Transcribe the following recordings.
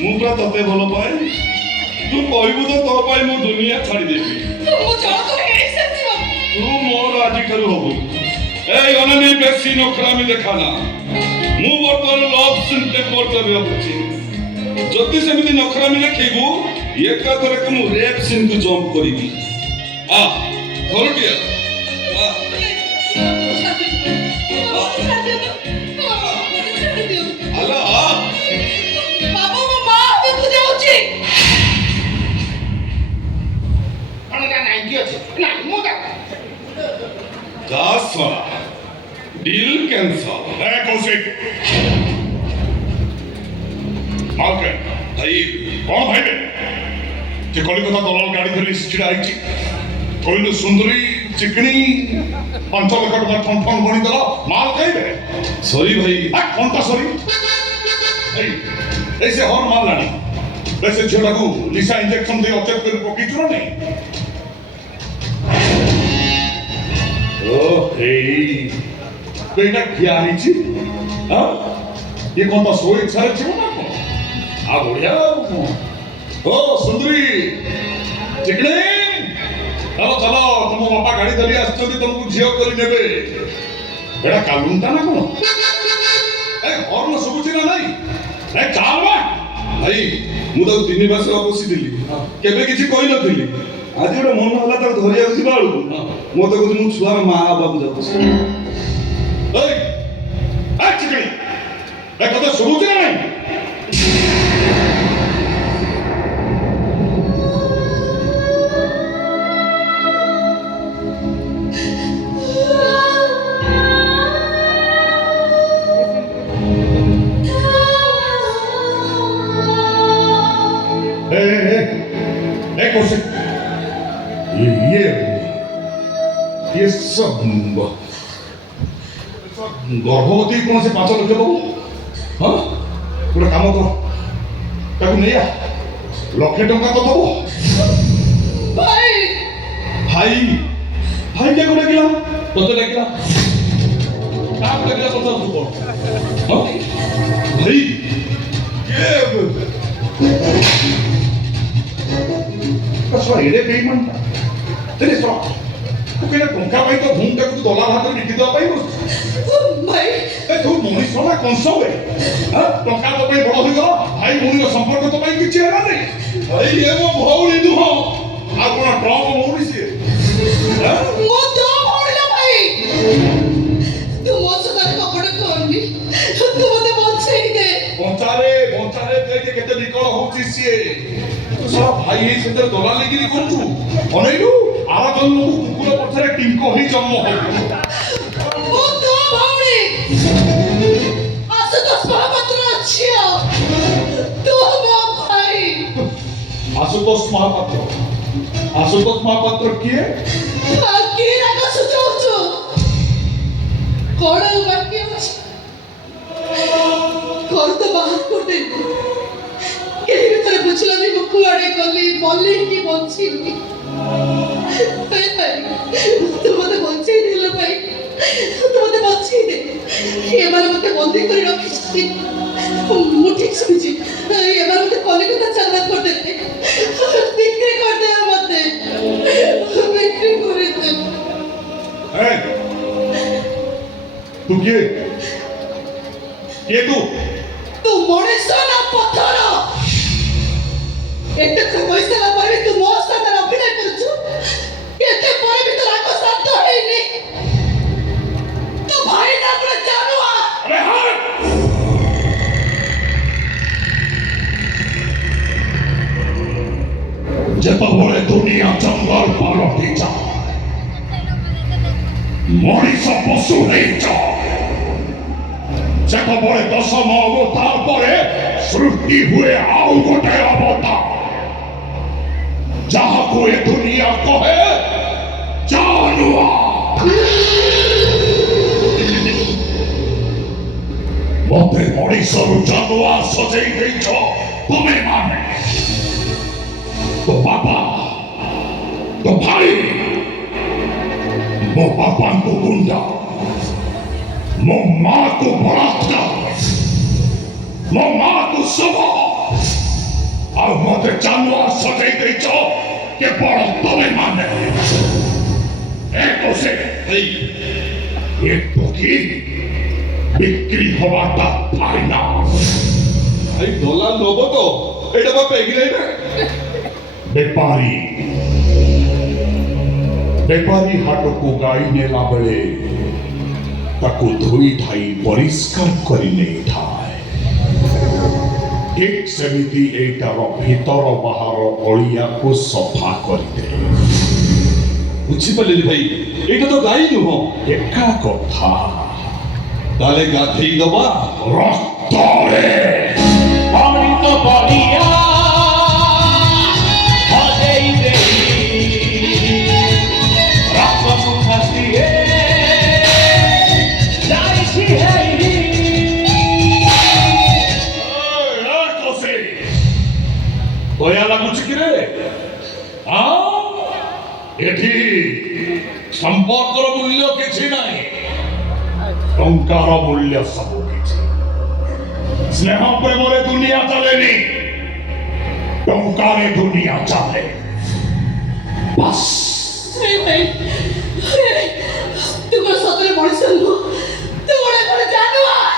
मुझे तते भल पाए तू कहबू तो तो पाई मो दुनिया छाड़ी देबी तू मोर आजि ठारू हबु ए अननी बेसी नखरामी देखाना मु वर्तमान लव सीन टेम्पर करबे होछि जति सेमिति नखरामी देखिबू एका थरे को मु रेप सीन को जंप करिबी आ धरटिया आ हेलो आ डील कैंसल है कौशिक मालकन भाई कौन भाई बे जे कलिकता दलाल गाड़ी धरी छिड़ा आइछि कोइनु सुंदरी चिकनी 5 लाख टका ठन ठन बणी दला माल कहबे सॉरी भाई आ कोनटा सॉरी ऐसे हर माल लानी वैसे झेड़ा को लिसा इंजेक्शन दे अचेक कर पकी चुरा नहीं ओ हे बेटा क्या आइछि हां ये कोनटा सोई छारे छिबो ना को आ बढ़िया ओ सुंदरी चिकनी चलो चलो तुम बापा गाड़ी धरी आछछोदी तुमको झियो करी नेबे बेटा कालुंटा ना कोन ए हॉर्न सुबुची ना नहीं ए चाल बा भाई मु तो 3 वर्ष बसी दिली केबे किछि कहि नथिली आज गोटे मन होला त धरिया छी बाळू मो तो कहू मु छुआर मां बाबू जातो ए चिकनी ए कते सुबुची ना नहीं ये सब गर्भवती कौन से 5 लक्ष दबो हाँ गोटे काम कर ताकू नहीं आ लक्षे टंका तो दबो भाई भाई भाई क्या को डाकिला तोते डाकिला काम डाकिला कथा तू बोल हां भाई ये कसवा एडे पेमेंट तेरे सो तू केना टंका पाई तो भूंटा को दलाल हाथ में बिकी दवा पाई बस भाई ए तू मनी सोना कंसो बे हां टंका तो पाई बड़ होई गलो भाई मुनी संपर्क तो पाई किछि हेला नहीं भाई ये वो भौरी दुहो आ कोन ट्रंक मोड़ी से मो तो भौरी ना भाई तू मो सदा कपड़ कोनी तू मते बचाई दे बंचारे देखे केते निकल होची से तू सारा भाई ए सेते दलाल लेगिरी करतू अनैलू आरा जन्म कुकुर पछरे टिंको ही जन्म हो ओ तो भावनी आशुतोष महापात्र छियो तो मो भाई आशुतोष महापात्र किए की राग सुचाउछु कोड बाकी अछि घर तो बाहर कर दे के भीतर बुझला नहीं मुख आड़े गली बोली की बंची तू मते बंची दिल भाई तू मते बंची दे ये बार मते बंदी कर रखी मु ठीक सुनिछि ये बार मते कलिकता चलना कर दे बिक्री कर दे मते बिक्री कर दे ए तू के तू मनुष्य ना पत्थर एते पैसा ना पावे तू मो साथ अभिनय करछु एते परे भी तो राग शांत हैनी तो भाई ना पर जानुआ अरे हां जब बड़े दुनिया जंगल पालटी जा मଣିଷ ପଶୁ ହେଇଛ ଯେତେବେଳେ 10 ଅବତାର ପରେ सृष्टि हुए आओ गोटे अवतार जहां को ये दुनिया कहे जानवर मते मଣିଷରୁ जानवर सजेई ଦେଇଛ ତମେ ମାନେ तो बाबा तो भाई ମୋ ବାପାଙ୍କୁ ଗୁଣ୍ଡା ମୋ ମାକୁ ବଳାତ୍କାର ମୋ ମାକୁ ଶବ ଆଉ ମତେ जानवर ସଜେଇ ଦେଇଛ କେବଳ ତମେ ମାନେ ଏକ ସେ ଏ ଟୋକି ବିକ୍ରି ହବାଟା ଫାଇନାଲ ଭାଇ ଡଲାର ନବ ତ ଏଇଟା ବା ପେଗିଲେ ବେପାରୀ ବେପାରୀ ହାଟକୁ ଗାଈ ନେଲା ବେଳେ ତାକୁ ଧୋଇ ଧାଇ ପରିଷ୍କାର କରି ନେଇଥାଏ ଠିକ୍ ସେମିତି ଏଇଟାର ଭିତର ବାହାର ଅଳିଆକୁ ସଫା କରିଦିଏ ବୁଝିପାରିଲି ଭାଇ ଏଇଟା ତ ଗାଈ ନୁହଁ ଏକା କଥା ତାହେଲେ ଗାଧେଇ ଦବା ରକ୍ତରେ অমৃত বলিয়া হদেই দেই রক্ত মুখা দিয়ে যাইছি হেই ଦୟା ଲାଗୁଛି କିରେ ଏଠି ସମ୍ପର୍କର ମୂଲ୍ୟ କିଛି ନାହିଁ ଟଙ୍କାର ମୂଲ୍ୟ ସବୁ କିଛି ସ୍ନେହ ପ୍ରେମରେ ଦୁନିଆ ଚାଲେନି ଟଙ୍କାରେ ଦୁନିଆ ଚାଲେ ବାସ୍ ତୁ କଣ ସତରେ ମଣିଷ ନୁହଁ ତୁ ଗୋଟେ ଗୋଟେ ଜାନୁଆର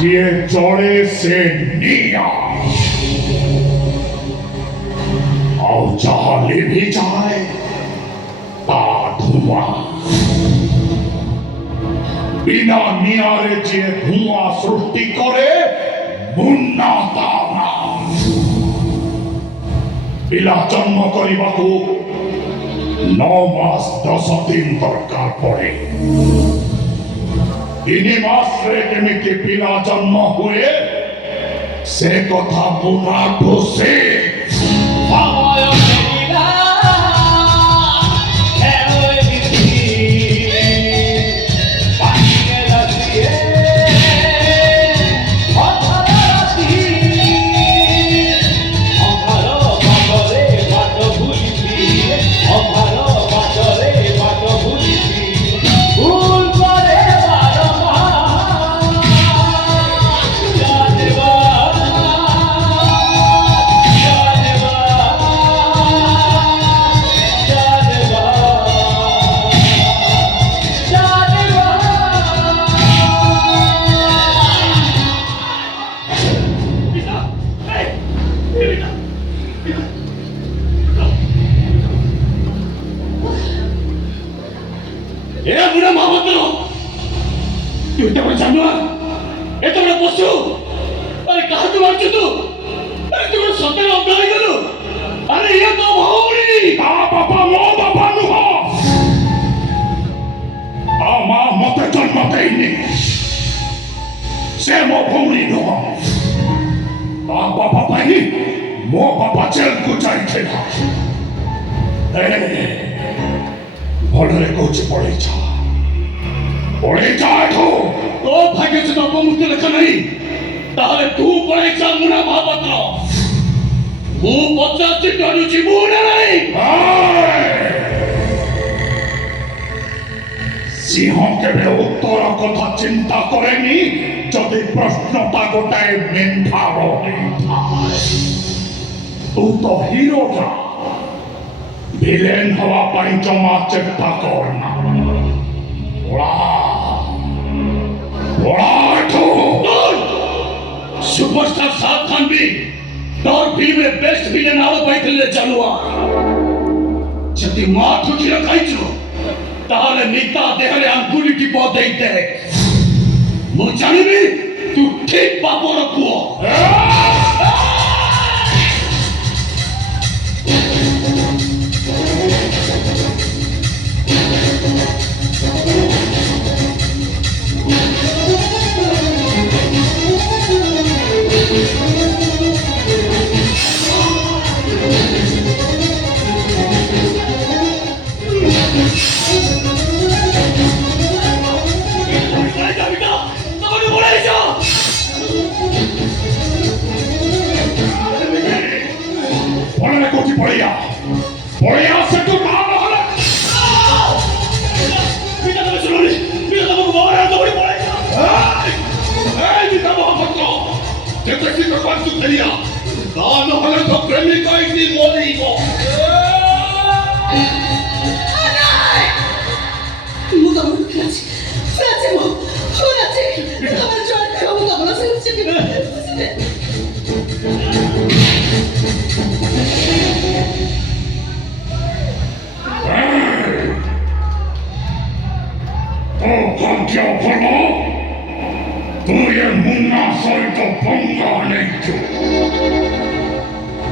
ଯିଏ ଜଳେ ସେ ନିଆଁ ଆଉ ଯାହା ଲିଭିଯାଏ ତା ଧୂଆଁ ବିନା ନିଆଁରେ ଯିଏ ଧୂଆଁ ସୃଷ୍ଟି କରେ ମୁନ୍ନା ତା ନାମ ପିଲା ଜନ୍ମ କରିବାକୁ 9 ମାସ 10 ଦିନ ଦରକାର ପଡେ 3 ମାସରେ କେମିତି ପିଲା ଜନ୍ମ ହୁଏ ସେ କଥା ମୁନାଠୁ ସେ সময় ফেরিলা খেলো এদিকে পাখিকে রাখিয়ে অধার রাতি অধার বাটরে বাট ভুলিছি অধার বাটরে বাট ভুলিছি ভুল করে বারবার জানেবা ଏ ବୁଢ଼ା ମହାପାତ୍ର ତୁ ଏତେ ବଡ଼ ଜାନୁଆର ଏତେ ବଡ଼ ପଶୁ ଆରେ କାହାକୁ ମାରୁଛୁ ତୁ ଆରେ ତୁ ଗୋଟେ ସତରେ ଅন্ধ ହେଇଗଲୁ ଆରେ ଇଏ ତ ଭଉଣୀ ତା ବାପା ମୋ ବାପା ନୁହଁ ତା ମା ମତେ ଜନ୍ମ ଦେଇନି ସେ ମୋ ଭଉଣୀ ନୁହଁ ତା ବାପା ପାଇଁ ମୋ ବାପା ଜେଲକୁ ଯାଇଥିଲା ଭଲରେ କହୁଛି ପଳେଇ ଯା ଏଠୁ ତୋ ଭାଗ୍ୟ ଯଦି ଅପମୃତ୍ୟୁ ଲେଖା ନାହିଁ ତାହେଲେ ତୁ ପଳେଇ ଯା ମୁନା ମହାପାତ୍ର ମୁଁ ପଚାରୁଛି ତୁ ଯିବୁ ନା ନାହିଁ ସିଂହ କେବେ ଉତ୍ତର କଥା ଚିନ୍ତା କରେନି ଯଦି ପ୍ରଶ୍ନଟା ଗୋଟାଏ ମେଣ୍ଢାର ହେଇଥାଏ ତୁ ତ ହିରୋଟା ভিলেন হওয়া পাই জমা চেষ্টা কর না सुपरस्टार शाहरुख खान भी तौर फिल्म में बेस्ट विलेन आव पाइथिले जानवर जति मां ठुकी रखाइछु ताहले निता देहले अंगुली टिप देई दे मु जानिबी तू ठीक बापर पुओ চেষ্টিত করছো ফেরিয়া তা নহলে তো প্রেমিকা এটি মরিব ମୁଁ ତମକୁ ଦେଖିଲାଛି ନାଚେ ମୁଁ ନାଚେ ତମର ଜୟ ଖାଇବ ମୁଁ ତମର ସେ ଚିପି ଓ ଭାଗ୍ୟ ଭଲ ତୁ ଏ ମୁନ୍ନା ସହିତ ପଙ୍ଗା ନେଇଛୁ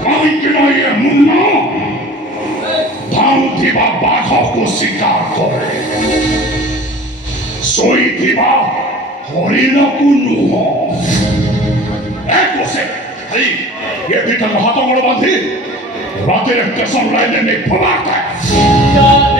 କାହିଁକି ନା ଏ ମୁନ୍ନା ଧାଉଁଥିବା ବାଘକୁ ଶିକାର କରେ ଶୋଇଥିବା ହରିଣକୁ ନୁହଁ ଏକ ସେ ହେଇ ଏ ଦିଟାକୁ ହାତ ଗୋଡ଼ ବାନ୍ଧି ରାତିରେ ଷ୍ଟେସନ ଲାଇନରେ ନେଇ ଫୋପାଡ଼ିଥାଏ ଚାଲ